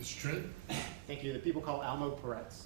Mr. Trent? Thank you. The people call Almo Peretz.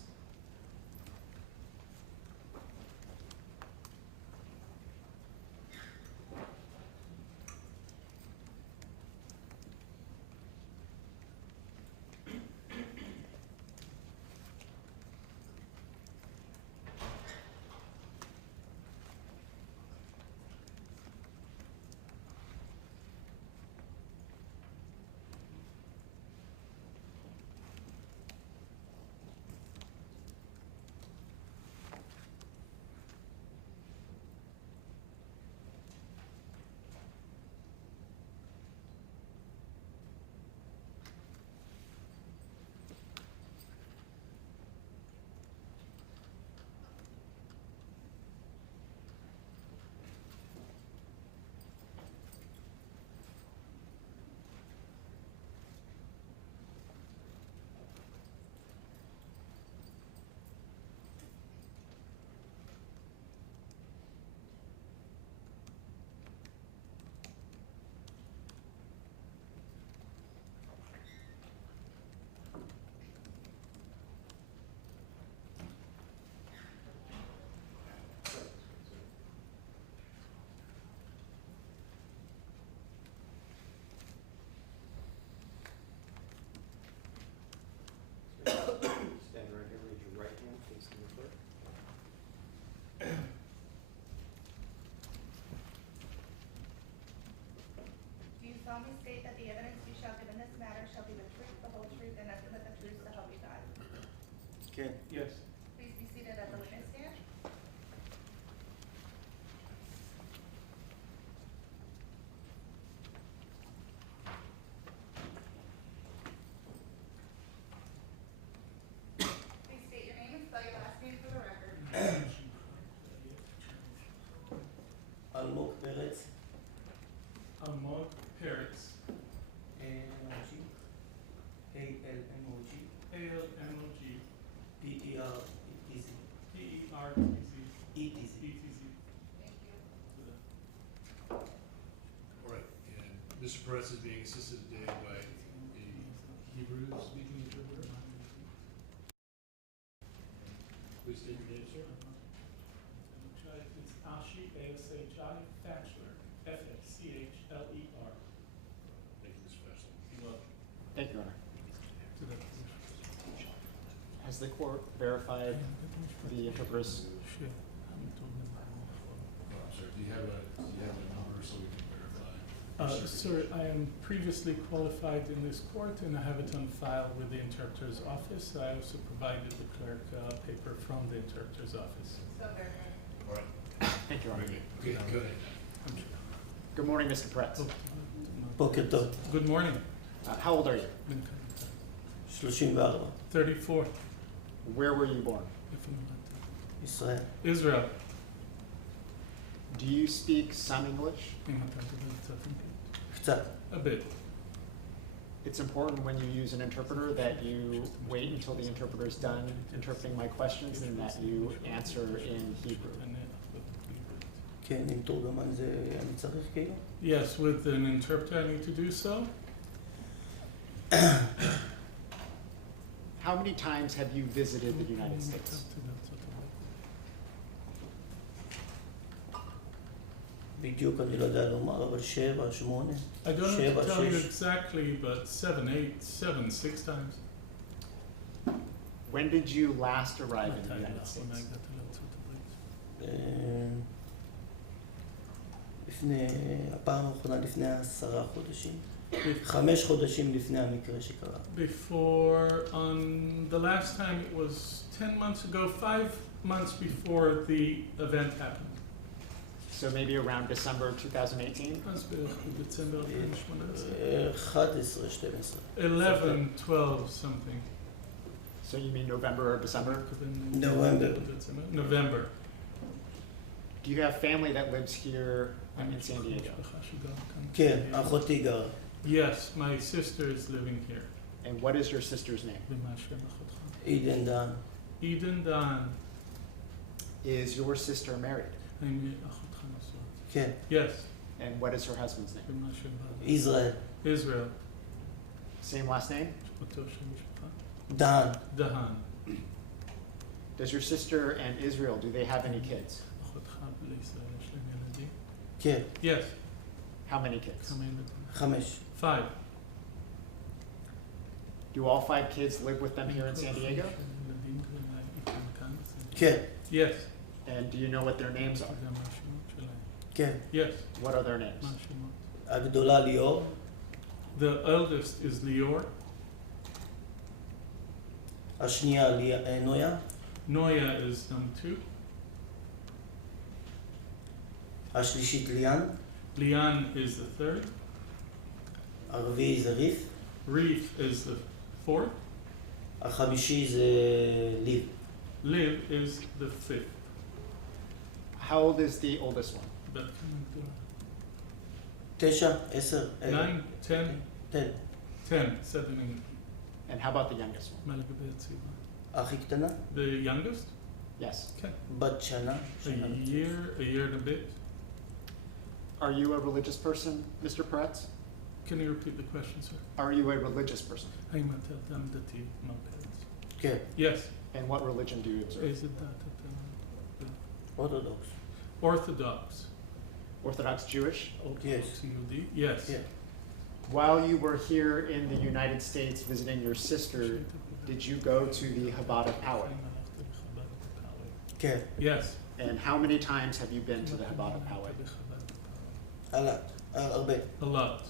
Stand right here, raise your right hand, facing the clerk. Do you solemnly state that the evidence you shall give in this matter shall be the truth, the whole truth, and nothing but the truth, so help you God? כן. Yes. Please be seated at the witness stand. Please state your name and spell your last name for the record. אלמוג פרץ, Almog Peretz, A-L-M-O-G, A-L-M-O-G, A-L-M-O-G, P-E-R-E-T-Z, P-E-R-T-Z, E-T-Z. E-T-Z. Thank you. All right, and Mr. Peretz is being assisted today by a Hebrew speaking interpreter. Please state your name, sir. It's Ashi, A-S-H-I, Fatchler, F-A-C-H-L-E-R. Thank you, Mr. Fashler. Thank you, Your Honor. Has the court verified the interpreter's? Sir, do you have a number so we can verify? Sir, I am previously qualified in this court and I have it on file with the interpreter's office. I also provided the clerk paper from the interpreter's office. So verified. All right. Thank you, Your Honor. Okay, go ahead. Good morning, Mr. Peretz. בוקר טוב, Good morning. How old are you? 34, 34. Where were you born? ישראל. Israel. Do you speak some English? קצת. A bit. It's important when you use an interpreter that you wait until the interpreter is done interpreting my questions and that you answer in Hebrew. כן, עם תורגמן זה אני צריך כאילו? Yes, with an interpreter I need to do so. How many times have you visited the United States? בדיוק אני לא יודע לומר, אבל 7, 8, I don't know 7, to tell you 6. exactly, but 7, 8, 7, 6 times. When did you last arrive in the United States? לפני, הפעם האחרונה לפני 10 חודשים. 5 חודשים לפני המקרה שקרה. Before, on the last time it was 10 months ago, 5 months before the event happened. So maybe around December 2018? אז בדצמבר 2018. 11, 12. 11, 12, something. So you mean November or December? November. November. Do you have family that lives here in San Diego? כן, אחותי גרה. Yes, my sister is living here. And what is your sister's name? עידן דן. Eden Dan. Is your sister married? כן, Yes. And what is her husband's name? ישראל. Israel. Same last name? אותו שם משפחה? דהן. דהן. Does your sister and Israel, do they have any kids? אחותך לישראל יש להם ילדים? כן, Yes. How many kids? כמה ילדים? 5. 5. Do all 5 kids live with them here in San Diego? ילדים איתם כאן? כן, Yes. And do you know what their names אתה are? יודע מה השמות שלהם? כן. Yes. What are their names? מה השמות? הגדולה ליאור, The eldest is Lior. השנייה נויה, Noya is number 2. השלישית ליאן, Lian is the 3rd. הרביעי זה ריף, Reef is the 4th. החמישי זה ליב. Liv is the 5th. How old is the oldest one? בת כמה גדולה? 9, 10, 9, 10, 10. 10, 7 in And how about the youngest one? מה לגבי הצעירה? הכי קטנה, The youngest? Yes. כן. בת שנה. A year and a bit. Are you a religious person, Mr. Peretz? Can you repeat the question, sir? Are you a religious person? האם אתה אדם דתי, מר פרץ? כן, Yes. And what religion do you observe? איזה דת אתה? אורתודוקס. Orthodox. Orthodox Jewish? Orthodox יהודי? Yes. כן. While you were here in the United States visiting your sister, did you go to the Chabad of Poway? כן, Yes. And how many times have you been to the Chabad of Poway? הרבה. A lot.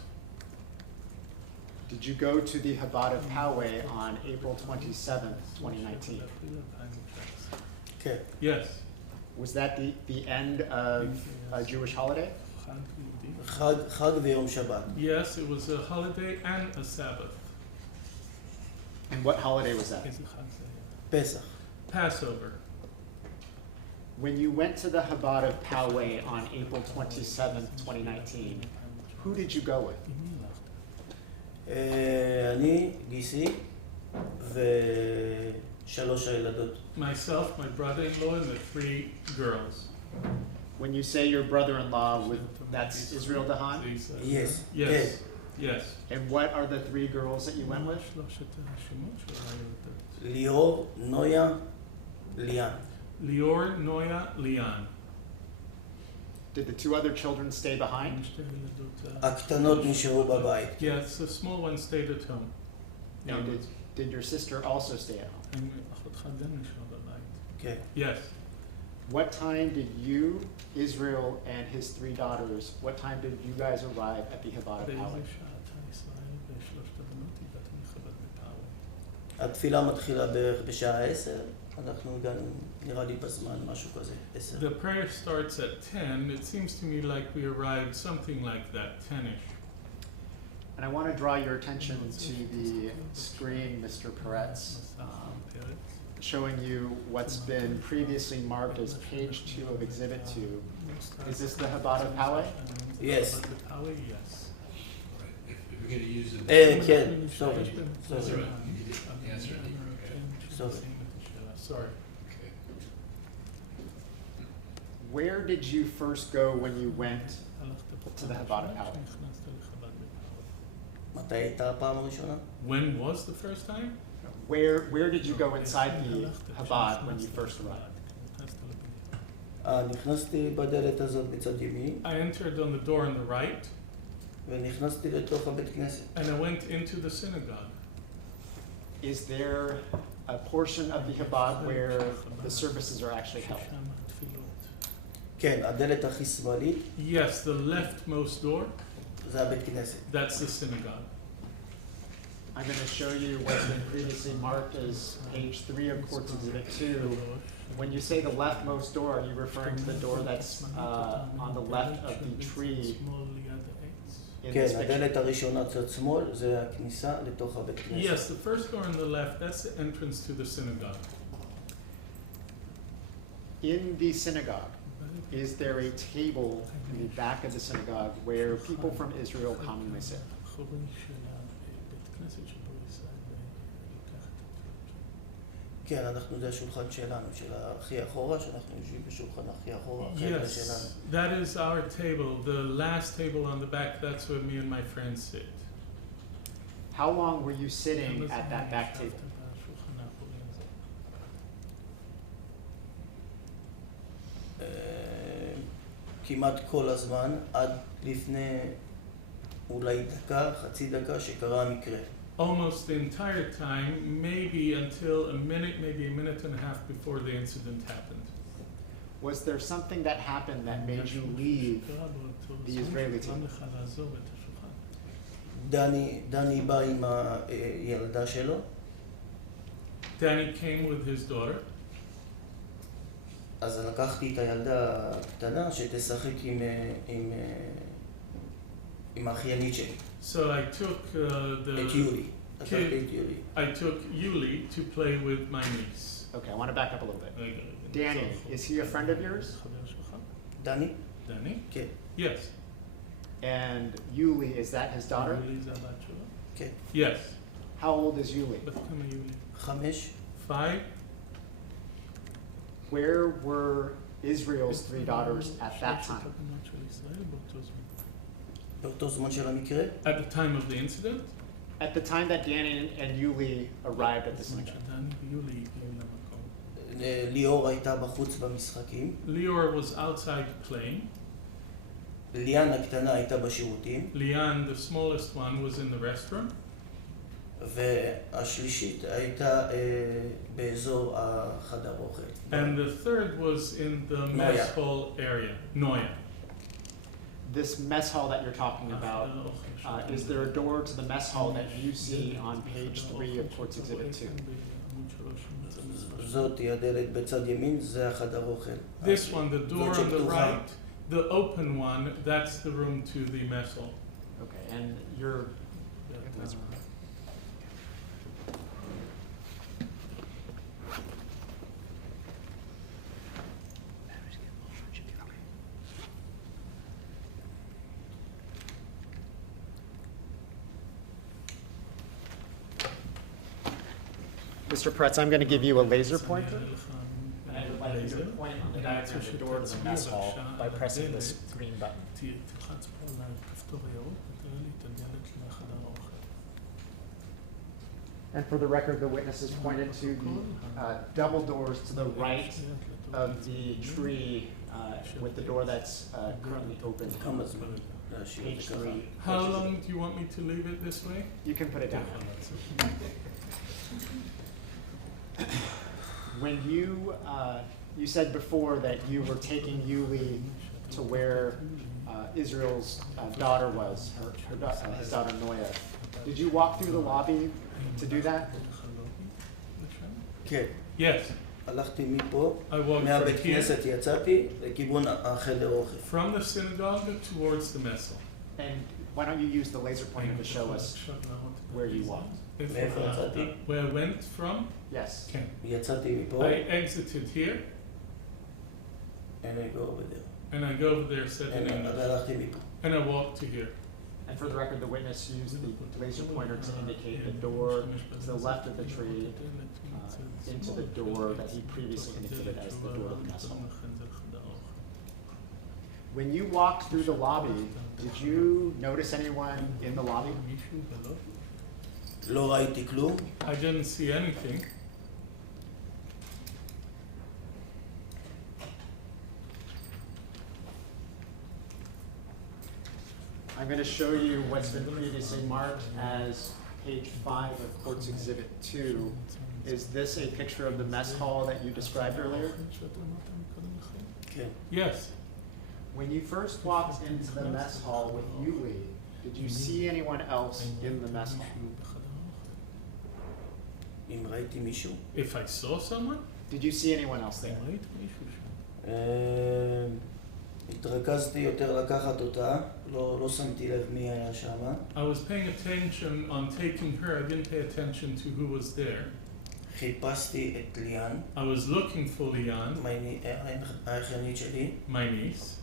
Did you go to the Chabad of Poway on April 27th, 2019? כן, Yes. Was that the end of a Jewish holiday? חג ויום שבת. Yes, it was a holiday and a Sabbath. And what holiday was that? איזה חג זה היה? פסח. Passover. When you went to the Chabad of Poway on April 27th, 2019, who did you go with? עם מי הלכת? אני, גיסי, ושלוש הילדות. Myself, my brother-in-law, and the 3 girls. When you say your brother-in-law, that's Israel Dahan? Yes, כן. Yes. Yes. And what are the 3 girls that you went with? שלושת השמות של הילדות. ליאור, נויה, ליאן. Lior, Noya, Lian. Did the 2 other children stay behind? שתי ילדות, הקטנות נשארו בבית. Yes, the small one stayed at home. And did your sister also stay at home? האם אחותך גם נשארה בבית? כן. Yes. What time did you, Israel, and his 3 daughters, what time did you guys arrive at the Chabad of באיזה Poway? שעה אתה ישראל ושלושת הבנות הגעתם לחב"ד בפאווי? התפילה מתחילה בערך בשעה 10, אנחנו הגענו, נראה לי בזמן, משהו כזה, 10. The prayer starts at 10. It seems to me like we arrived something like that, 10-ish. And I want to draw your attention to the screen, Mr. Peretz, showing you what's been previously marked as page 2 of Exhibit 2. Is this the Chabad of Poway? Yes. Poway, yes. Right, if we're gonna use it. כן, סורי, That's סורי. right, you did answer it. Sorry. Sorry. Okay. Where did you first go when you went? To the Chabad of Poway. מתי הייתה הפעם הראשונה? When was the first time? Where did you go inside the Chabad when you first arrived? נכנסתי בדלת הזאת בצד ימין, I entered on the door on the right, ונכנסתי לתוך הבית כנסת. and I went into the synagogue. Is there a portion of the Chabad where the services are actually held? כן, הדלת הכי שמאלית, Yes, the leftmost door, זה הבית כנסת. that's the synagogue. I'm going to show you what's been previously marked as page 3 of Courts Exhibit 2. When you say the leftmost door, are you referring to the door that's on the left of the tree in כן, this picture? הדלת הראשונה צד שמאל, זה הכניסה לתוך הבית כנסת. Yes, the first door on the left, that's the entrance to the synagogue. In the synagogue, is there a table in the back of the synagogue where people from Israel commonly sit? כן, אנחנו, זה השולחן שלנו, של הכי אחורה, שאנחנו יושבים בשולחן הכי אחורה, החדר שלנו. Yes, that is our table. The last table on the back, that's where me and my friends sit. How long were you sitting at that back table? כמעט כל הזמן, עד לפני אולי דקה, חצי דקה, שקרה המקרה. Almost the entire time, maybe until a minute, maybe a minute and a half before the incident happened. Was there something that happened that made you leave the Israeli team? דני בא עם הילדה שלו, Danny came with his daughter, אז לקחתי את הילדה הקטנה שתשחק עם האחיינית שלי, so I took את יולי. לקחתי את יולי. I took Yuli to play with my niece. Okay, I want to back up a little bit. Danny, is he a friend of yours? דני? Danny? כן. Yes. And Yuli, is that his daughter? כן. Yes. How old is Yuli? 5. 5. Where were Israel's 3 daughters at that time? באותו זמן של המקרה, At the time of the incident, At the time that Danny and Yuli arrived at the synagogue. ליאור הייתה בחוץ במשחקים, Lior was outside playing. ליאן הקטנה הייתה בשירותים, Lian, the smallest one, was in the restaurant. והשלישית הייתה באזור החדר אוכל. And the third was in the mess hall area, Noya. This mess hall that you're talking about, is there a door to the mess hall that you see on page 3 of Courts Exhibit 2? זאתי הדלת בצד ימין, זה החדר אוכל. This one, the door זאת on the שפתוחה. right, the open one, that's the room to the mess hall. Okay, and you're, Mr. Pretz, I'm going to give you a laser pointer. And I would like you to point on the diagram the door to the mess hall by pressing this green button. And for the record, the witnesses pointed to the double doors to the right of the tree with the door that's currently open. כמה זמן להשאיר את Page זה ככה? 3. How long do you want me to leave it this way? You can put it down. When you said before that you were taking Yuli to where Israel's daughter was, his daughter Noya. Did you walk through the lobby to do that? כן, Yes, הלכתי מפה, I walked מהבית from here, כנסת יצאתי לכיוון החדר אוכל. from the synagogue towards the mess hall. And why don't you use the laser pointer to show us where you walked? מאיפה יצאתי? Where I went from? Yes. כן. יצאתי מפה, I exited here, and I go over there. and I go over there, said in English, והלכתי מפה. and I walked to here. And for the record, the witness used the laser pointer to indicate the door to the left of the tree into the door that he previously indicated as the door of the mess hall. When you walked through the lobby, did you notice anyone in the lobby? לא ראיתי כלום, I didn't see anything. I'm going to show you what's been previously marked as page 5 of Courts Exhibit 2. Is this a picture of the mess hall that you described earlier? כן. Yes, When you first walked into the mess hall with Yuli, did you see anyone else in the mess hall? אם ראיתי מישהו, if I saw someone, Did you see anyone else there? התרכזתי יותר לקחת אותה, לא שמתי לב מי היה שם. I was paying attention on taking her. I didn't pay attention to who was there. חיפשתי את ליאן, I was looking for Lian, האחיינית שלי, my niece,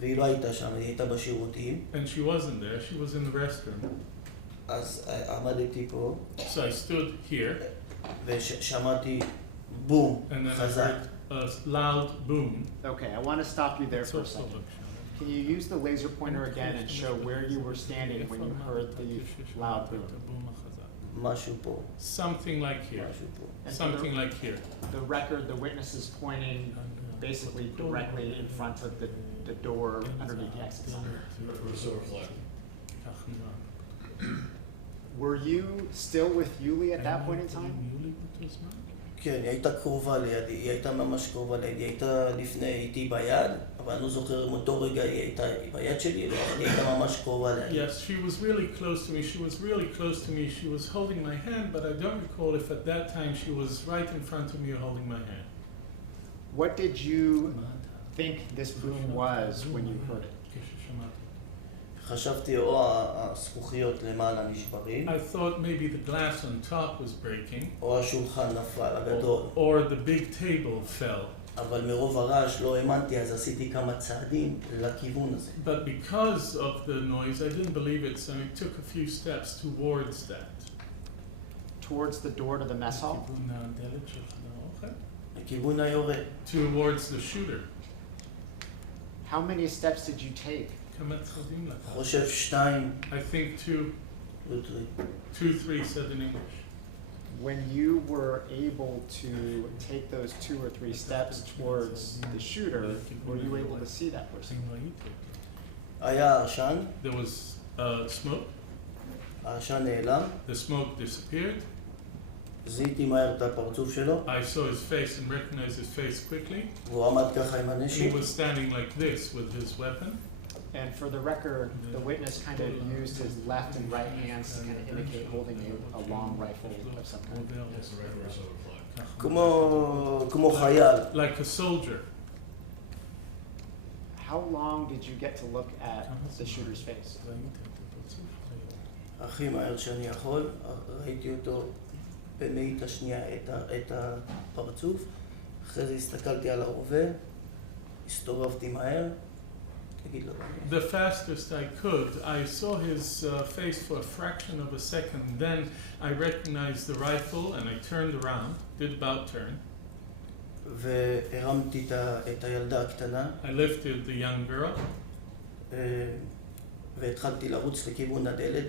והיא לא הייתה שם, היא הייתה בשירותים. and she wasn't there. She was in the restroom. אז עמדתי פה, So I stood here, ושמעתי בום and then I חזק. heard a loud boom. Okay, I want to stop you there for a second. Can you use the laser pointer again and show where you were standing when you heard the loud boom? משהו פה, Something like here. משהו פה. And for Something like here. The record, the witness is pointing basically directly in front of the door underneath the exit sign. Record so reflect. Were you still with Yuli at that point in time? כן, היא הייתה קרובה לידי, היא הייתה ממש קרובה לידי, היא הייתה לפני איתי ביד, אבל אני לא זוכר אם אותו רגע היא הייתה ביד שלי, היא הייתה ממש קרובה לידי. Yes, she was really close to me. She was really close to me. She was holding my hand, but I don't recall if at that time she was right in front of me or holding my hand. What did you think this boom was when you heard it? חשבתי או הזכוכיות למעלה נשברים, I thought maybe the glass on top was breaking, או השולחן נפל הגדול. or the big table fell. אבל מרוב הרעש לא האמנתי, אז עשיתי כמה צעדים לכיוון הזה. But because of the noise, I didn't believe it, so I took a few steps towards that. Towards the door to the mess hall? לכיוון היורה. Towards the shooter. How many steps did you take? חושב 2, I think two, 3 said in English. When you were able to take those 2 or 3 steps towards the shooter, were you able to see that person? היה עשן, There was smoke. העשן נעלם, The smoke disappeared. זיהיתי מהר את הפרצוף שלו, I saw his face and recognized his face quickly. והוא עמד ככה עם He הנשק, was standing like this with his weapon. And for the record, the witness kind of used his left and right hands to kind of indicate holding a long rifle of some kind. Yes, the record so reflect. כמו חייל. Like a soldier. How long did you get to look at the shooter's face? הכי מהר שאני יכול, ראיתי אותו במאית השנייה את הפרצוף, אחרי זה הסתכלתי על הרובה, הסתובבתי מהר, תגיד לו. The fastest I could, I saw his face for a fraction of a second. Then I recognized the rifle and I turned around, did about turn. והרמתי את הילדה הקטנה, I lifted the young girl. והתחלתי לרוץ לכיוון הדלת,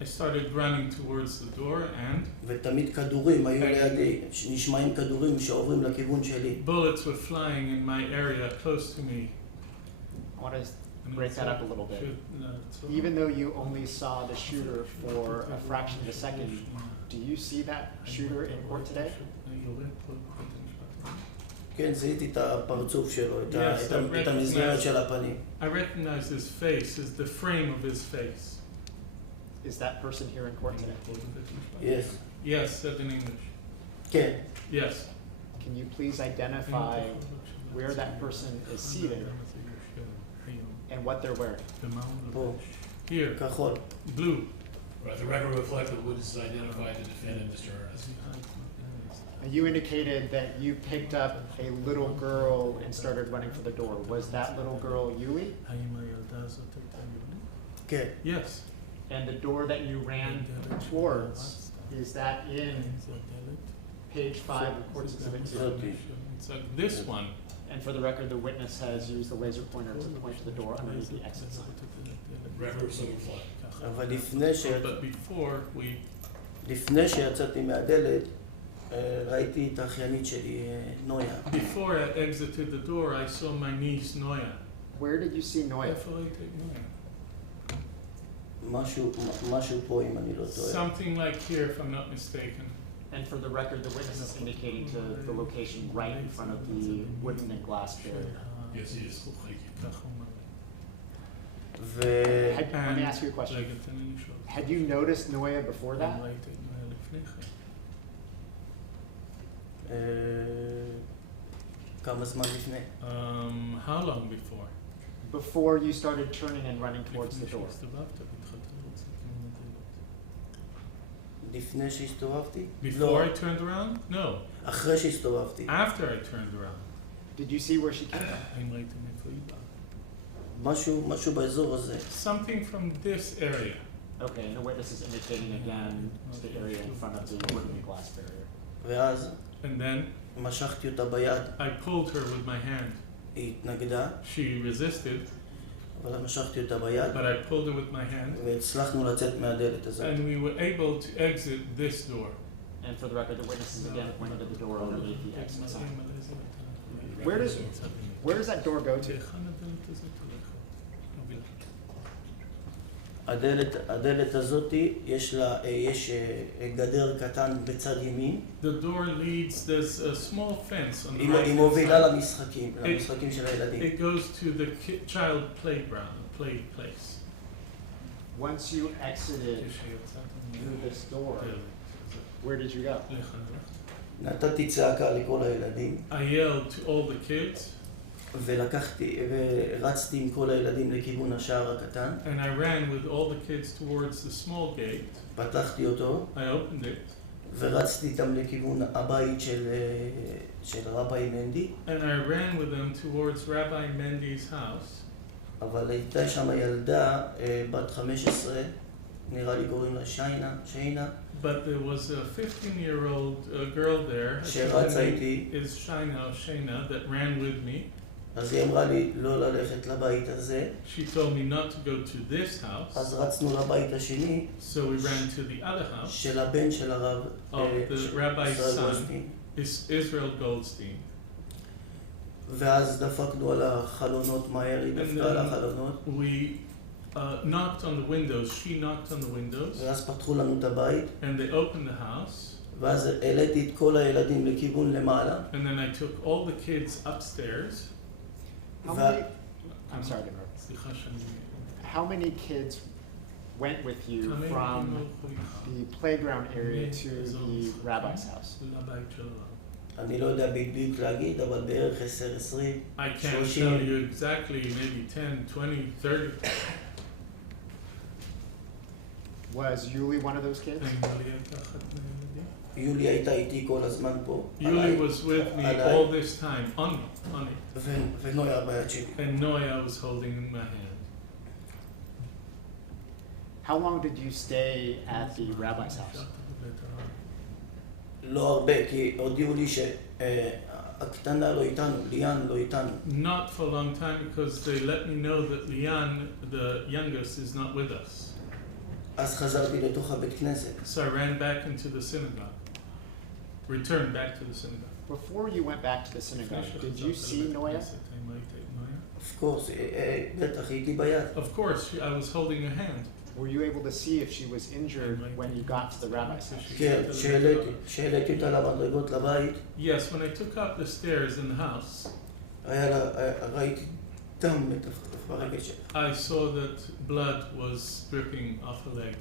I started running towards the door and ותמיד כדורים היו לידי, נשמעים כדורים שעוברים לכיוון שלי. bullets were flying in my area close to me. I want to break that up a little bit. Even though you only saw the shooter for a fraction of a second, do you see that shooter in court today? כן, זיהיתי את הפרצוף שלו, את המסגרת של הפנים. I recognized his face, is the frame of his face. Is that person here in court today? Yes. Yes, said in English. כן. Yes. Can you please identify where that person is seated and what they're wearing? פה, Here, כחול. blue. Right, the record reflect the witnesses identified the defendant, Mr. Ernest. And you indicated that you picked up a little girl and started running for the door. Was that little girl Yuli? כן. Yes. And the door that you ran towards, is that in page 5 of Court Exhibit 2? זאתי. It's like this one. And for the record, the witness has used the laser pointer to point to the door underneath the exit sign. Record so reflect. אבל But before we, לפני שיצאתי מהדלת, ראיתי את האחיינית שלי, נויה. before I exited the door, I saw my niece Noya. Where did you see Noya? משהו פה, אם אני לא טועה. Something like here, if I'm not mistaken. And for the record, the witness is indicating to the location right in front of the wooden and glass barrier. Yes, he is. Thank you. Let me ask you a question. Had you noticed Noya before that? כמה זמן לפני? How long before? Before you started turning and running towards the door. לפני שהסתובבתי? Before I turned around? No. אחרי שהסתובבתי. After I turned around. Did you see where she came from? משהו באזור הזה. Something from this area. Okay, and the witness is indicating again the area in front of the wooden and glass barrier. ואז And then משכתי אותה ביד. I pulled her with my hand. היא התנגדה. She resisted. אבל משכתי אותה ביד, but I pulled her with my hand, והצלחנו לצאת מהדלת הזאת. and we were able to exit this door. And for the record, the witnesses again pointed to the door underneath the exit sign. Where does that door go to? הדלת הזאת, יש גדר קטן בצד ימין, The door leads, there's a small fence on the היא right מובילה side. למשחקים של הילדים. It goes to the child play place. Once you exited through this door, where did you go? נתתי צעקה לכל הילדים, I yelled to all the kids, ורצתי עם כל הילדים לכיוון השער הקטן, and I ran with all the kids towards the small gate. פתחתי אותו, I opened it, ורצתי איתם לכיוון הבית של רבי מנדי, and I ran with them towards Rabbi Mendy's house. אבל הייתה שם ילדה בת 15, נראה לי קוראים לה שיינה, But there was a 15-year-old girl there, I think שרצה her name איתי, is Shayna, that ran with me. אז היא אמרה לי לא ללכת לבית הזה, She told me not to go to this house, אז רצנו לבית השני, so we ran to the other house של הבן של הרב of the rabbi's ישראל son, גולדשטיין. Israel Goldstein. ואז דפקנו על החלונות מהר, היא דפקה על החלונות, We knocked on the windows, she knocked on the windows, ואז פתחו לנו את הבית, and they opened the house, ואז העליתי את כל הילדים לכיוון למעלה, and then I took all the kids upstairs. How ו- many, I'm sorry to interrupt. סליחה שאני- How many kids went with you כמה from ילדים הלכו the playground area to מאזור the המשחקים rabbi's house? לבית של הרב? אני לא יודע בדיוק להגיד, אבל בערך 10-20, I can't 30. tell you exactly, maybe 10, 20, 30. Was Yuli one of those kids? אני הייתה אחת מהילדים. יולי הייתה איתי כל הזמן פה, Yuli עליי, was with me עליי, all this time, on me, ונויה ביד שלי. and Noya was holding in my hand. How long did you stay at the rabbi's house? לא הרבה, כי הודיעו לי שהקטנה לא איתנו, ליאן לא איתנו. Not for a long time because they let me know that Lian, the youngest, is not with us. אז חזרתי לתוך הבית כנסת. So I ran back into the synagogue, returned back to the synagogue. Before you went back to the synagogue, did you see Noya? Of course, בטח הייתי ביד. Of course, I was holding her hand. Were you able to see if she was injured when you got to the rabbi's house? כן, שהעליתי אותה למדרגות לבית, Yes, when I took up the stairs in the house, ראיתי דם מטפטף ברגל שלה. I saw that blood was dripping off her leg.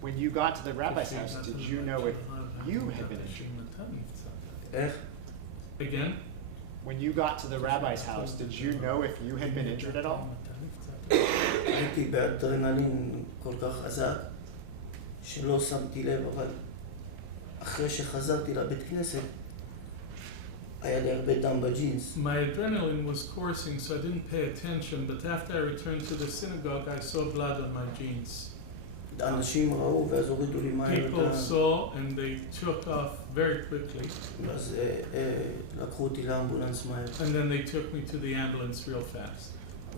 When you got to the rabbi's house, did you know if you had been injured? איך? Again? When you got to the rabbi's house, did you know if you had been injured at all? הייתי באדרנלין כל כך חזק, שלא שמתי לב, אבל אחרי שחזרתי לבית כנסת, היה לי הרבה דם בג'ינס. My adrenaline was coursing, so I didn't pay attention, but after I returned to the synagogue, I saw blood on my jeans. אנשים ראו ואז הורידו לי מהר את People saw and they took off very quickly, ואז לקחו אותי לאמבולנס מהר. and then they took me to the ambulance real fast.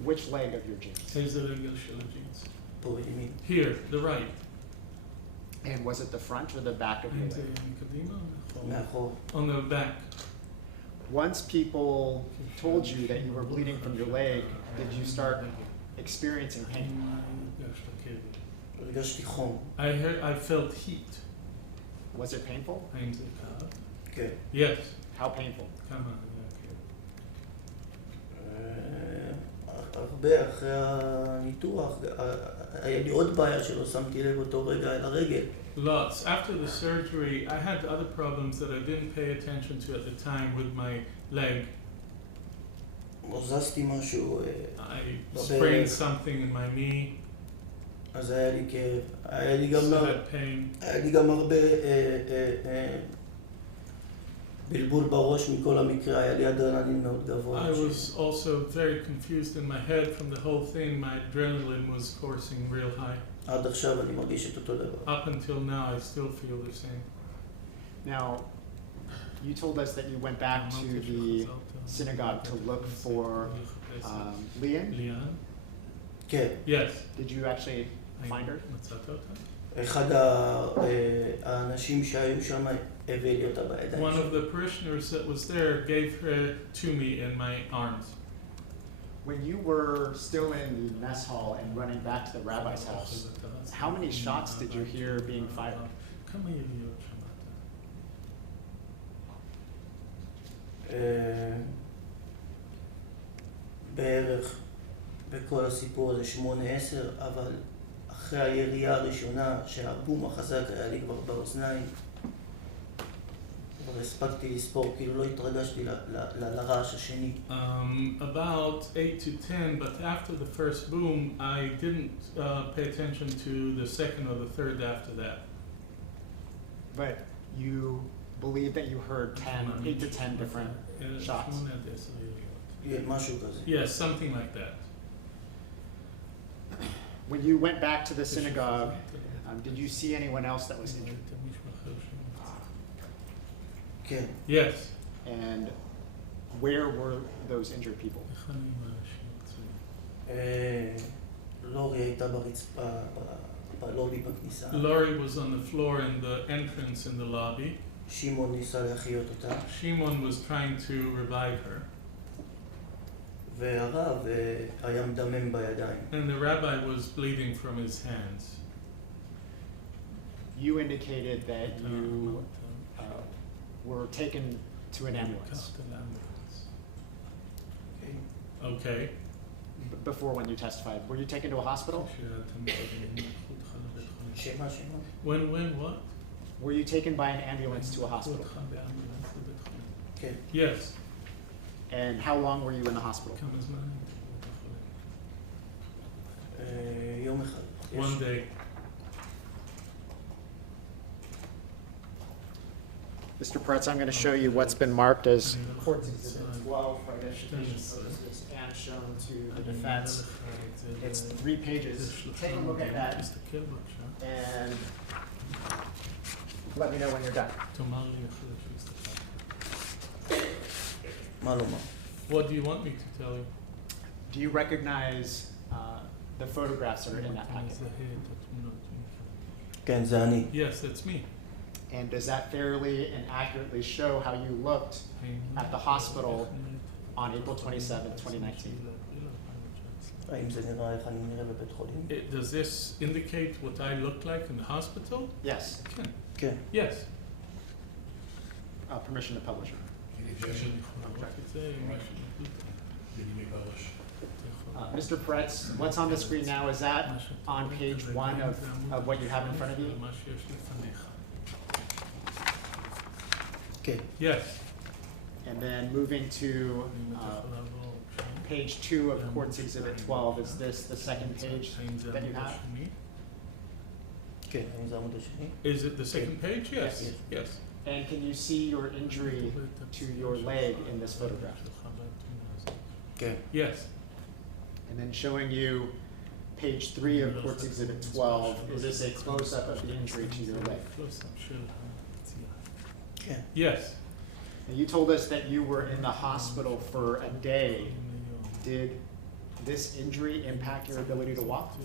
Which leg of your jeans? Here's the רגל של jeans. פה בימין. Here, the right. And was it the front or the back of your And, leg? מקדימה או מאחור? מאחור. On the back. Once people told you that you were bleeding from your leg, did you start experiencing pain? הרגשתי חום. I felt heat. Was it painful? האם זה כאב? כן. Yes. How painful? כמה היה כאב? הרבה אחרי הניתוח, היה לי עוד בעיה שלא שמתי לב אותו רגע על הרגל. Lots. After the surgery, I had other problems that I didn't pay attention to at the time with my leg. מוזזתי משהו, I sprained something in my knee. אז היה לי כאב. היה לי Still had pain. היה לי גם הרבה בלבול בראש מכל המקרה, היה לי אדרנלין מאוד גבוה. I was also very confused in my head from the whole thing. My adrenaline was coursing real high. עד עכשיו אני מרגיש את אותו דבר. Up until now, I still feel the same. Now, you told us that you went back to the synagogue to look for Leon, ליאן? כן, Yes. did you actually find her? מצאת אותה? אחד האנשים שהיו שם הביא לי אותה בידיים One of שלו. the parishioners that was there gave her to me in my arms. When you were still in the mess hall and running back to the rabbi's house, how many shots did you hear being fired? כמה יריות שמעת? בערך בכל הסיפור הזה 8-10, אבל אחרי הירייה הראשונה שהבום החזק היה לי כבר באוזניים, כבר הספקתי לספור, כאילו לא התרגשתי לרעש השני. About 8 to 10, but after the first boom, I didn't pay attention to the second or the third after that. But you believe that you heard 8 to 10 different shots. 8 עד 10 יריות. משהו כזה. Yes, something like that. When you went back to the synagogue, did you see anyone else that was injured? כן. Yes. And where were those injured people? לורי הייתה ברצפה, בלובי בכניסה. Laurie was on the floor in the entrance in the lobby. שמעון ניסה להחיות אותה. Shimon was trying to revive her. והרב היה מדמם בידיים. And the rabbi was bleeding from his hands. You indicated that you were taken to an ambulance Okay. before when you testified. Were you taken to a hospital? שמה? When what? Were you taken by an ambulance to a hospital? כן. Yes. And how long were you in the hospital? כמה זמן? יום אחד. One day. Mr. Peretz, I'm going to show you what's been marked as Courts Exhibit 12 for identification purposes and shown to the defense. It's 3 pages. Take a look at that and let me know when you're done. תאמר לי אחרי שהסתכלת. מה לומר? What do you want me to tell you? Do you recognize the photographs that are in that packet? כן, זה אני. Yes, that's me. And does that fairly and accurately show how you looked at the hospital on April 27, 2019? האם זה נראה איך אני נראה בבית חולים? Does this indicate what I looked like in the hospital? Yes. כן. כן. Yes. Permission to publish. Objection. Mr. Peretz, what's on the screen now, is that on page 1 of what you have in front of you? כן. Yes. And then moving to page 2 of Courts Exhibit 12, is this the second page that you have? כן, האם זה העמוד השני? Is it the second page? Yes. Yes. Yes. And can you see your injury to your leg in this photograph? כן. Yes. And then showing you page 3 of Courts Exhibit 12, is this a close-up of the injury to your leg? כן. Yes. And you told us that you were in the hospital for a day. Did this injury impact your ability to walk?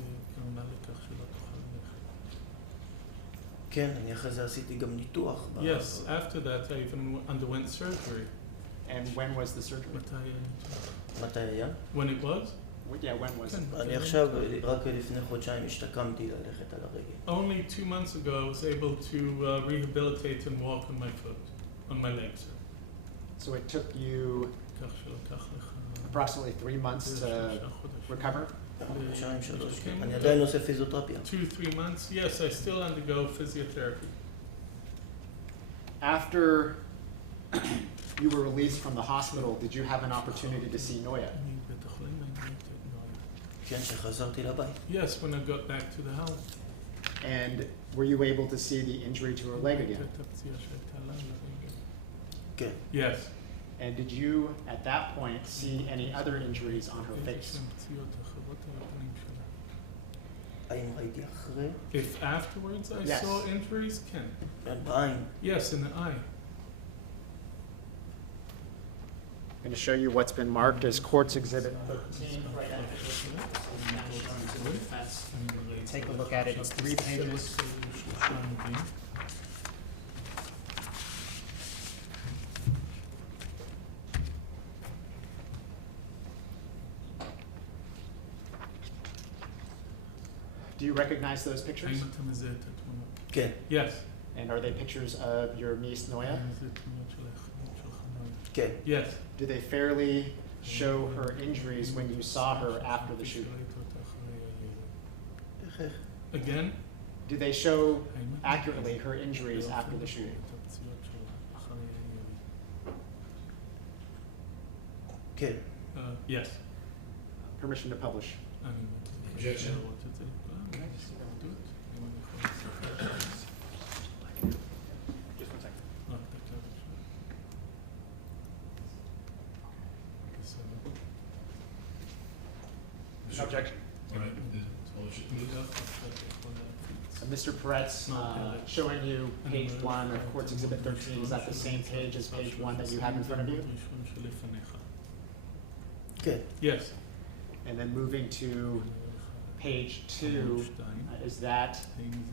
כן, אני אחרי זה עשיתי גם ניתוח. Yes. After that, I even underwent surgery. And when was the surgery? מתי היה? When it was? Yeah, when was it? אני עכשיו, רק לפני חודשיים השתקמתי ללכת על הרגל. Only 2 months ago, I was able to rehabilitate and walk on my foot, on my legs. So it took you approximately 3 months to recover? חודשיים, 3. אני עדיין עושה פיזיותרפיה. 2-3 months. Yes, I still undergo physiotherapy. After you were released from the hospital, did you have an opportunity to see Noya? כן, שחזרתי לבית. Yes, when I got back to the house. And were you able to see the injury to her leg again? כן. Yes. And did you, at that point, see any other injuries on her face? האם ראיתי אחרי? If afterwards I Yes. saw injuries, can. בעין. Yes, in the eye. I'm going to show you what's been marked as Courts Exhibit 13 right after this to the defense. Take a look at it. It's 3 pages. Do you recognize those pictures? האם אתה מזהה את התמונות? כן, Yes. And are they pictures of your niece Noya? האם זה תמונות שלך נויה? כן. Yes. Do they fairly show her injuries when you saw her after the shooting? שראית אותה אחרי הירי. איך? Again? Do they show האם את accurately her injuries באופן after the shooting? את הפציעות שלה אחרי הירי? כן. Yes. Permission to publish. אני Objection. לראות את זה. Okay. Do it. אם אני יכול לעשות את זה. Just 1 second. דקה בבקשה. בסדר. Objection. All right, I'll let you move up. Mr. Peretz, showing you page 1 of Courts Exhibit 13. Is that the same page as page 1 that you have in front of you? כן. Yes. And then moving to page 2, is that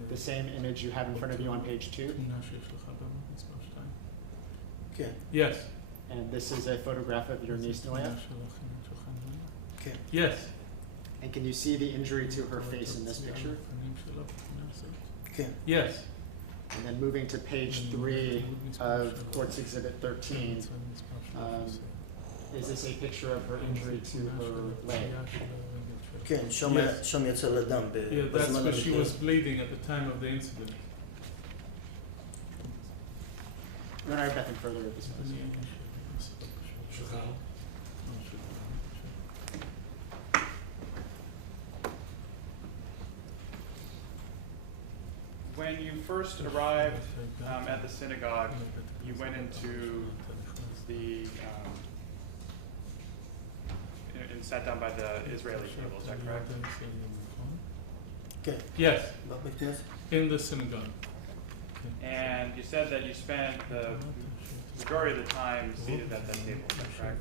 the same image you have in front of you on page 2? תמונה שיש לך בעמוד מספר 2. כן. Yes. And this is a photograph of your niece Noya? תמונה של האחים שלך נויה. כן. Yes. And can you see the injury to her face in this picture? הפנים שלה בתמונה הזאת. כן. Yes. And then moving to page 3 of Courts Exhibit 13, is this a picture of her injury to her leg? כן, שם יצא לה דם Yeah, that's בזמן because she המקרה. was bleeding at the time of the incident. We're not nothing further at this point. שלך. When you first arrived at the synagogue, you went into the and sat down by the Israeli table. Is that correct? כן. Yes, בבית כנסת? in the synagogue. And you said that you spent the majority of the time seated at that table. Is that correct?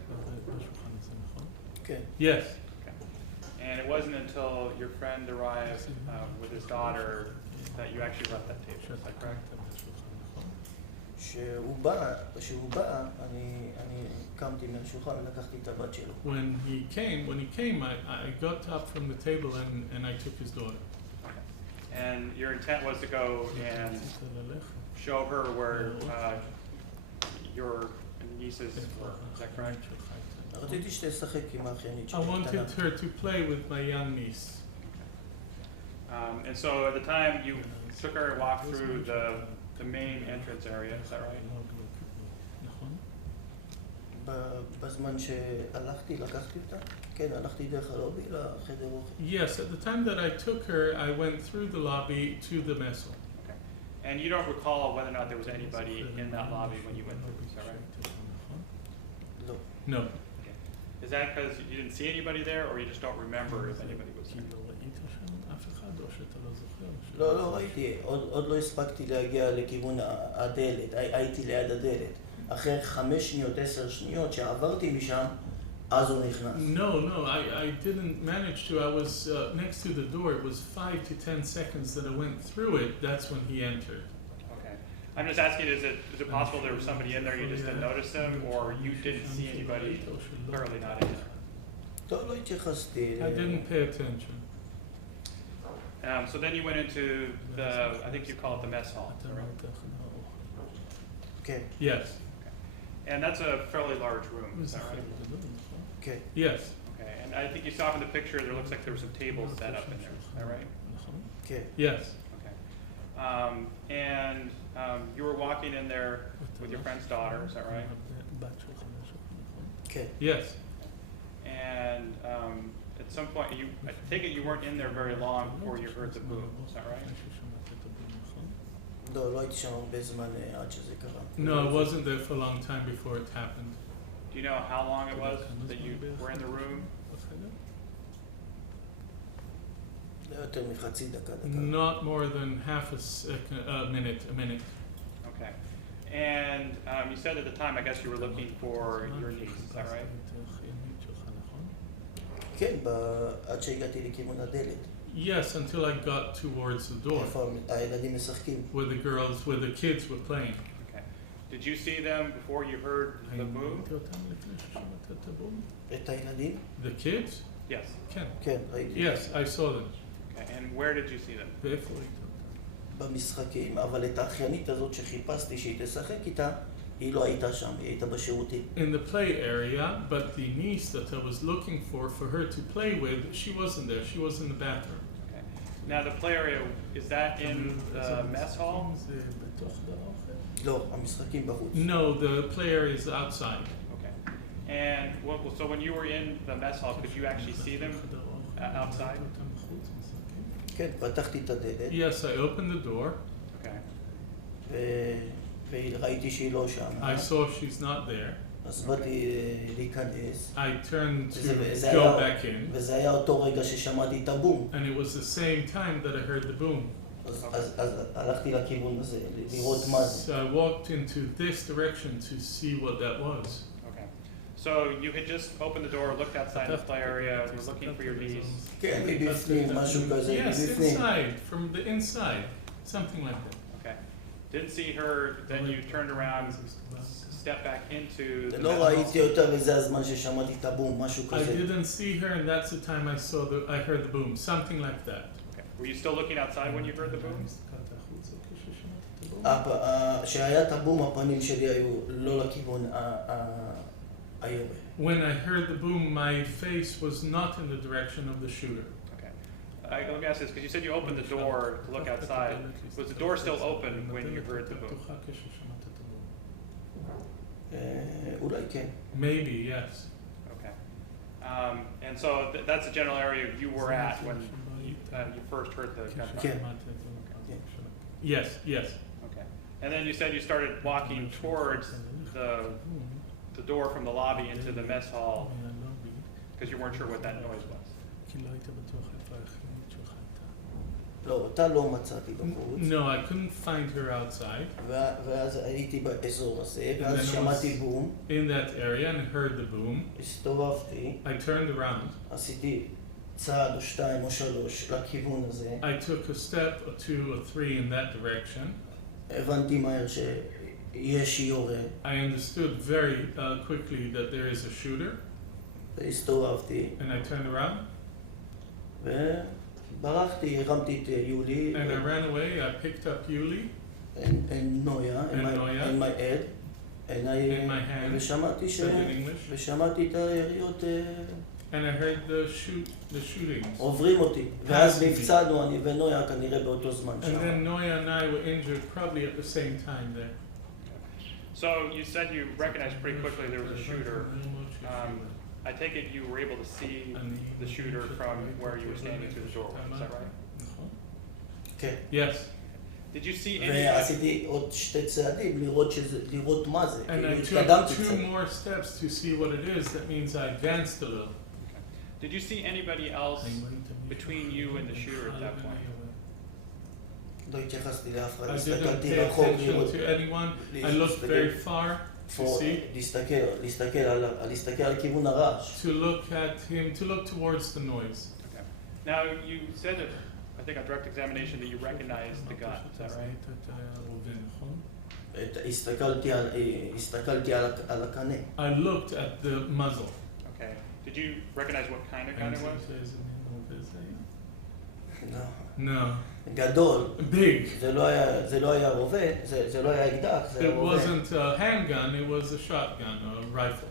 כן. Yes, And it wasn't until your friend arrived with his daughter that you actually left that table. Is that correct? כשהוא בא, אני קמתי מהשולחן ולקחתי את הבת שלו. when he came, I got up from the table and I took his daughter. And your intent was to go and show her where your nieces were. Is that correct? רציתי שתשחק עם האחיינית I שלי wanted הקטנה. her to play with my young niece. And so at the time you took her and walked through the main entrance area. Is that right? בזמן שהלכתי, לקחתי אותה, כן, הלכתי דרך הלובי לחדר אוכל. Yes, at the time that I took her, I went through the lobby to the mess hall. Okay. And you don't recall whether or not there was anybody in that lobby when you went through. Is that right? לא. No. Okay. Is that because you didn't see anybody there, or you just don't remember if anybody was there? לא ראיתי, עוד לא הספקתי להגיע לכיוון הדלת, הייתי ליד הדלת. אחרי 5 שניות, 10 שניות שעברתי משם, אז הוא נכנס. No, I didn't manage to. I was next to the door. It was 5 to 10 seconds that I went through it. That's when he entered. Okay. I'm just asking, is it possible there was somebody in there, you just didn't notice them, or you didn't see anybody clearly not in there? טוב, לא התייחסתי. I didn't pay attention. So then you went into the, I think you call it the mess hall, is that right? כן, Yes. And that's a fairly large room, is that right? כן. Yes. Okay, and I think you saw from the picture, there looks like there were some tables set up in there, is that right? כן. Yes. Okay. And you were walking in there with your friend's daughter, is that right? כן. Yes. And at some point, I take it you weren't in there very long before you heard the boom, is that right? לא הייתי שם הרבה זמן עד שזה קרה. No, I wasn't there for a long time before it happened. Do you know how long it was that you were in the room? לא יותר מחצי דקה. Not more than half a minute. Okay. And you said at the time, I guess you were looking for your niece, is that right? כן, עד שהגעתי לכיוון הדלת. Yes, until I got towards the door, איפה הילדים משחקים. where the kids were playing. Okay. Did you see them before you heard the boom? את הילדים? The kids? Yes. כן. כן, ראיתי. Yes, I saw them. Okay. And where did you see them? ואיפה ראית אותם? במשחקים, אבל את האחיינית הזאת שחיפשתי שהיא תשחק איתה, היא לא הייתה שם, היא הייתה בשירותים. In the play area, but the niece that I was looking for her to play with, she wasn't there. She was in the bathroom. Okay. Now the play area, is that in the mess hall? לא, המשחקים בחוץ. No, the play area is outside. Okay. And so when you were in the mess hall, could you actually see them outside? כן, פתחתי את הדלת, Yes, I opened the door. Okay. וראיתי שהיא לא שם. I saw she's not there. אז באתי להיכנס, I turned וזה to go היה- back in, וזה היה אותו רגע ששמעתי את הבום. and it was the same time that I heard the boom. אז הלכתי לכיוון הזה, לראות מה זה. So I walked into this direction to see what that was. Okay. So you had just opened the door, looked outside the play area, were looking for your niece. כן, מבפנים, משהו כזה, Yes, מבפנים. inside, from the inside, something like that. Okay. Didn't see her, then you turned around, stepped back into the לא mess hall. ראיתי אותה וזה הזמן ששמעתי את הבום, משהו I כזה. didn't see her, and that's the time I heard the boom, something like that. Okay. Were you still looking outside when you heard the boom? כשהיה את הבום הפנים שלי היו לא לכיוון היורה. When I heard the boom, my face was not in the direction of the shooter. Okay. Let me ask this, because you said you opened the door to look outside. Was the door still open when you heard the boom? אולי כן. Maybe, yes. Okay. And so that's the general area you were at when you first heard the gunshot? כן. Yes, yes. Okay. And then you said you started walking towards the door from the lobby into the mess hall because you weren't sure what that noise was. לא, אותה לא מצאתי בחוץ. No, I couldn't find her outside ואז הייתי באזור הזה, And ואז then it שמעתי was- בום, in that area and heard the boom. הסתובבתי, I turned around. עשיתי צעד או שתיים או שלוש לכיוון הזה, I took a step or two or three in that direction. הבנתי מהר שיש יורה, I understood very quickly that there is a shooter, והסתובבתי, and I turned around וברחתי, הרמתי את יולי, and I ran away. I picked up Yuli נויה, And Noya. in my head, in my hand, ושמעתי said in English, ושמעתי את היריות and I heard the shootings. עוברים אותי, ואז נפצענו אני ונויה כנראה באותו זמן And שם. then Noya and I were injured probably at the same time there. So you said you recognized pretty quickly there was a shooter. I take it you were able to see the shooter from where you were standing through the doorway, is that right? כן. Yes. Did you see anybody? ועשיתי עוד שתי צעדים לראות מה זה, And כאילו I took התקדמתי 2 קצת. more steps to see what it is. That means I advanced a little. Did you see anybody else between you and the shooter at that point? לא התייחסתי לאף אחד, I didn't הסתכלתי pay רחוק attention לראות, to anyone. I looked very far to see, להסתכל על כיוון הרעש. to look at him, to look towards the noise. Okay. Now you said that, I think on direct examination, that you recognized the gun, is that right? הסתכלתי על הקנה. I looked at the muzzle. Okay. Did you recognize what kind of gun it was? לא. No. גדול. Big. זה לא היה רובה, זה לא היה אקדח, זה היה It רובה. wasn't a handgun, it was a shotgun, a rifle.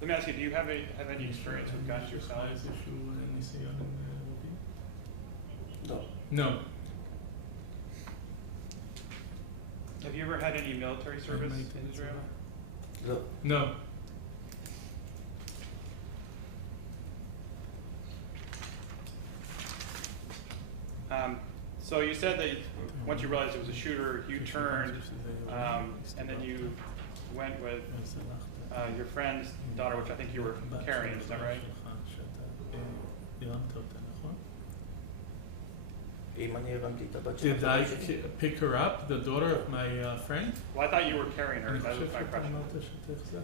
Let me ask you, do you have any experience with guns yourself? לא. No. Have you ever had any military service in Israel? לא. No. So you said that once you realized it was a shooter, you turned, and then you went with your friend's daughter, which I think you were carrying, is that right? אם אני הרמתי את הבת של Did I החבר שלי. pick her up, the daughter of my friend? Well, I thought you were carrying her. אני That חושב was my שאתה question. אמרת שתחזק.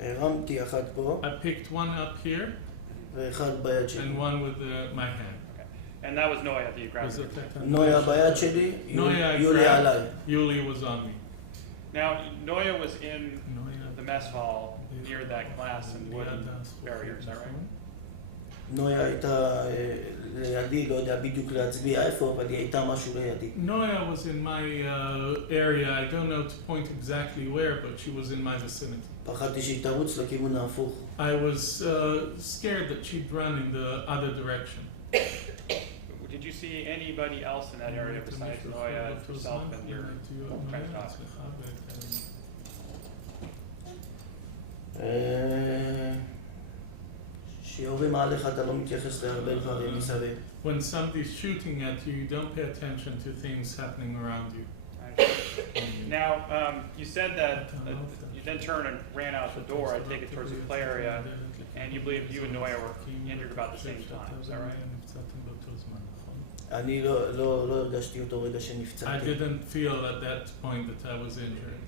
הרמתי אחת פה, I picked one up here ואחד ביד שלי. and one with my hand. Okay. And that was Noah that you grabbed. Was it that? נויה ביד שלי, Noya I יולי grabbed. עליי. Yuli was on me. Now, Noah was in Noya- the mess hall near that glass and wooden barrier, is that right? נויה הייתה לידי, לא יודע בדיוק להצביע איפה, אבל היא הייתה משהו לידי. Noya was in my area. I don't know to point exactly where, but she was in my vicinity. פחדתי שהיא תרוץ לכיוון ההפוך. I was scared that she'd run in the other direction. Did you see anybody else in that area besides Noah, yourself, and your friend Doc? שיורים עליך אתה לא מתייחס להרבה דברים מסביב. When somebody's shooting at you, you don't pay attention to things happening around you. Now, you said that you then turned and ran out the door. I take it towards the play area, and you believe you and Noah were injured about the same time. Is that right? אני לא הרגשתי אותו רגע I שנפצעתי. didn't feel at that point that I was injured.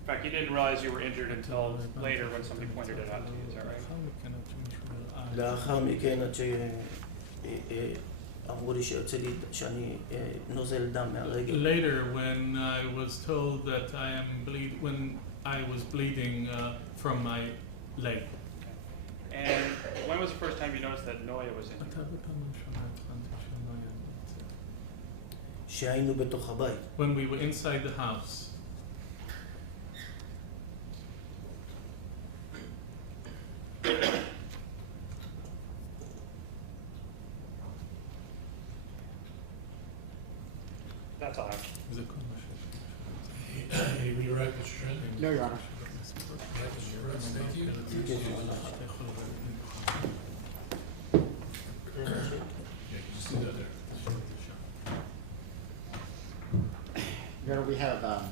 In fact, you didn't realize you were injured until later when somebody pointed it out to you. Is that right? לאחר מכן עד שאמרו לי שיוצא לי, שאני נוזל דם מהרגל. Later, when I was told that when I was bleeding from my leg. And when was the first time you noticed that Noah was injured? שהיינו בתוך הבית. When we were inside the house. That's all. Any redirect, Mr. Trent? No, Your Honor. Right, Mr. Prince, thank you. Yeah, just leave that there. Your Honor, we have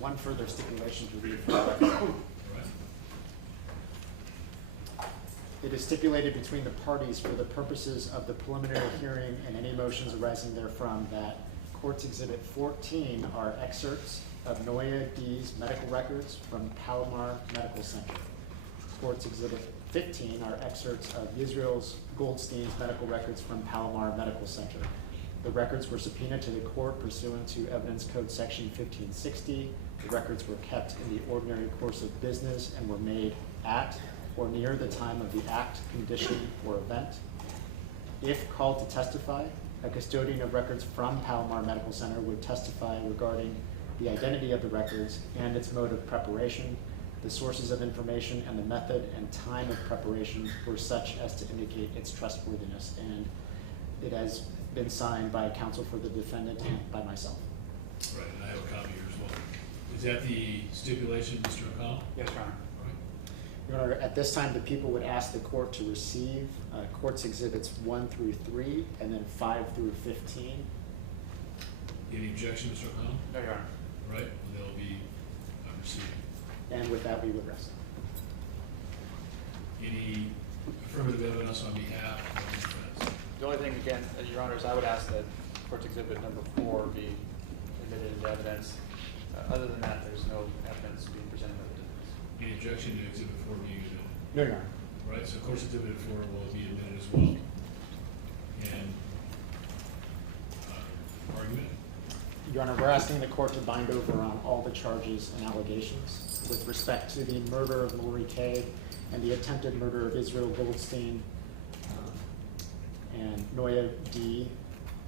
one further stipulation to read for the record. All right. It is stipulated between the parties for the purposes of the preliminary hearing and any motions arising therefrom that Courts Exhibit 14 are excerpts of Noya D's medical records from Palomar Medical Center. Courts Exhibit 15 are excerpts of Yisrael's Goldstein's medical records from Palomar Medical Center. The records were subpoenaed to the court pursuant to Evidence Code Section 1560. The records were kept in the ordinary course of business and were made at or near the time of the act, condition, or event. If called to testify, a custodian of records from Palomar Medical Center would testify regarding the identity of the records and its mode of preparation. The sources of information and the method and time of preparation were such as to indicate its trustworthiness, and it has been signed by counsel for the defendant and by myself. Right, and I have a copy here as well. Is that the stipulation, Mr. O'Connell? Yes, Your Honor. All right. Your Honor, at this time, the people would ask the court to receive Courts Exhibits 1 through 3 and then 5 through 15. Any objection, Mr. O'Connell? No, Your Honor. All right, and they'll be received. And with that, we would rest. Any affirmative evidence on behalf of Mr. Prince? The only thing, again, Your Honor, is I would ask that Courts Exhibit number 4 be admitted into evidence. Other than that, there's no evidence being presented by the defense. Any objection to Exhibit 4 being admitted? No, Your Honor. All right, so of course Exhibit 4 will be admitted as well. And argument? Your Honor, we're asking the court to bind over on all the charges and allegations with respect to the murder of Lori Kay and the attempted murder of Israel Goldstein and Noya D.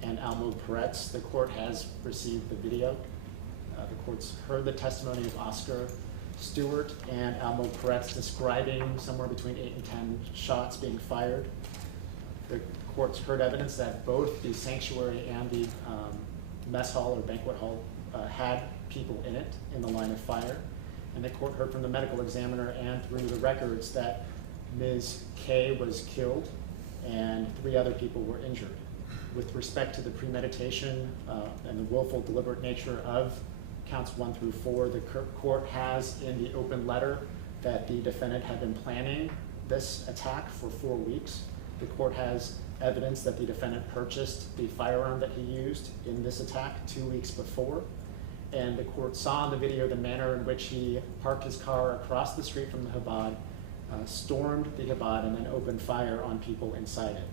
and Almo Peretz. The court has received the video. The court's heard the testimony of Oscar Stewart and Almo Peretz describing somewhere between 8 and 10 shots being fired. The court's heard evidence that both the sanctuary and the mess hall or banquet hall had people in it in the line of fire. And the court heard from the medical examiner and through the records that Ms. K was killed and 3 other people were injured. With respect to the premeditation and the willful, deliberate nature of counts 1 through 4, the court has in the open letter that the defendant had been planning this attack for 4 weeks. The court has evidence that the defendant purchased the firearm that he used in this attack 2 weeks before. And the court saw in the video the manner in which he parked his car across the street from the Chabad, stormed the Chabad, and then opened fire on people inside it.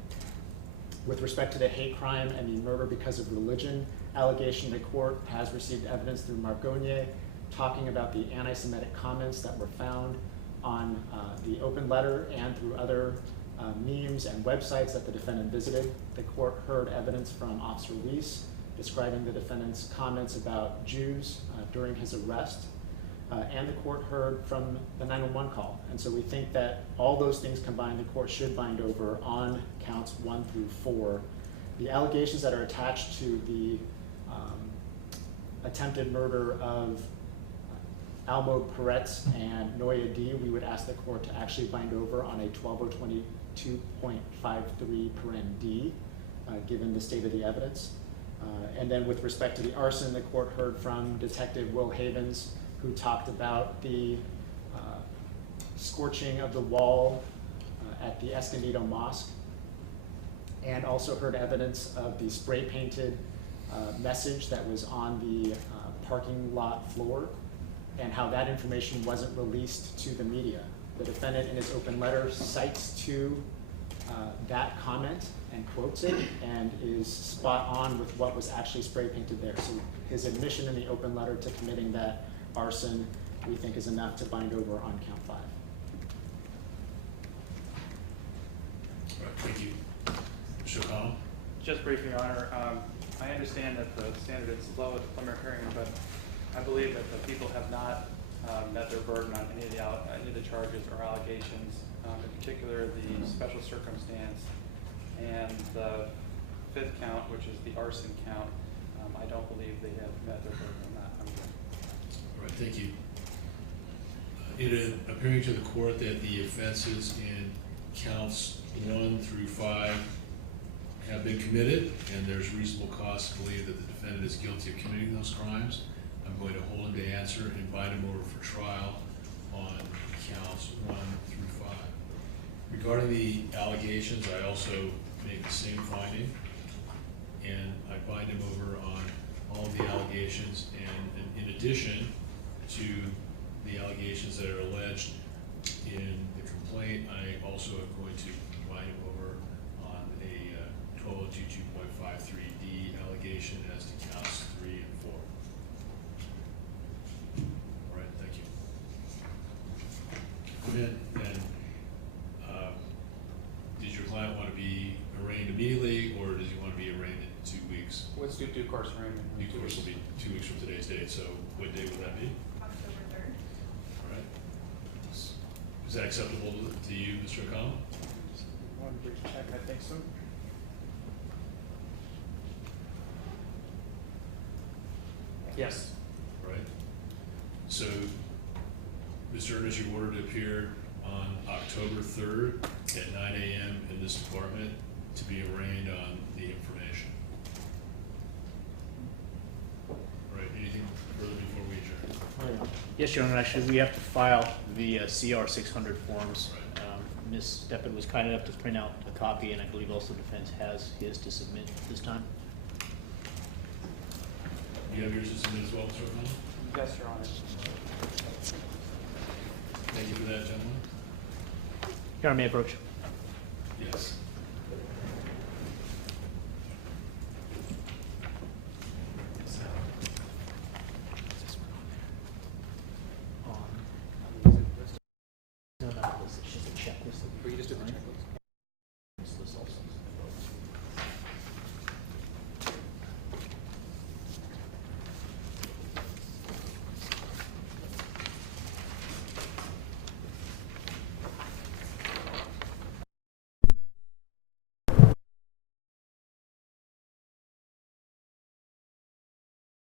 With respect to the hate crime and the murder because of religion allegation, the court has received evidence through Marc Gognier talking about the anti-Semitic comments that were found on the open letter and through other memes and websites that the defendant visited. The court heard evidence from Officer Weiss describing the defendant's comments about Jews during his arrest. And the court heard from the 911 call. And so we think that all those things combined, the court should bind over on counts 1 through 4. The allegations that are attached to the attempted murder of Almog Peretz and Noya D, we would ask the court to actually bind over on a 12022.53 paren D, given the state of the evidence. And then with respect to the arson, the court heard from Detective Will Havens, who talked about the scorching of the wall at the Escondido Mosque, and also heard evidence of the spray painted message that was on the parking lot floor, and how that information wasn't released to the media. The defendant in his open letter cites to that comment and quotes it, and is spot on with what was actually spray painted there. So his admission in the open letter to committing that arson, we think, is enough to bind over on count 5. All right, thank you. Mr. O'Connell? Just briefly, Your Honor, I understand that the standard is low at the preliminary hearing, but I believe that the people have not met their burden on any of the charges or allegations, in particular the special circumstance and the 5th count, which is the arson count. I don't believe they have met their burden on that. I'm good. All right, thank you. It appearing to the court that the offenses in counts 1 through 5 have been committed, and there's reasonable cause to believe that the defendant is guilty of committing those crimes, I'm going to hold him to answer and invite him over for trial on counts 1 through 5. Regarding the allegations, I also make the same finding, and I bind him over on all of the allegations, and in addition to the allegations that are alleged in the complaint, I also am going to bind him over on a 12022.53D allegation as to counts 3 and 4. All right, thank you. And did your client want to be arraigned immediately, or does he want to be arraigned in 2 weeks? Let's do due course arraignment. Due course will be 2 weeks from today's date, so what day would that be? October 3rd. All right. Is that acceptable to you, Mr. O'Connell? One brief check, I think so. Yes. All right. So, Mr. Ernest, you ordered to appear on October 3rd at 9 a.m. in this department to be arraigned on the information. All right, anything further before we adjourn? Yes, Your Honor, actually, we have to file the CR 600 forms. Right. Ms. Deppin was kind enough to print out a copy, and I believe also defense has his to submit this time. You have yours to submit as well, Mr. O'Connell? Yes, Your Honor. Thank you for that, gentlemen. Your Honor, may I approach? Yes. No, it's just a checklist. Or you just did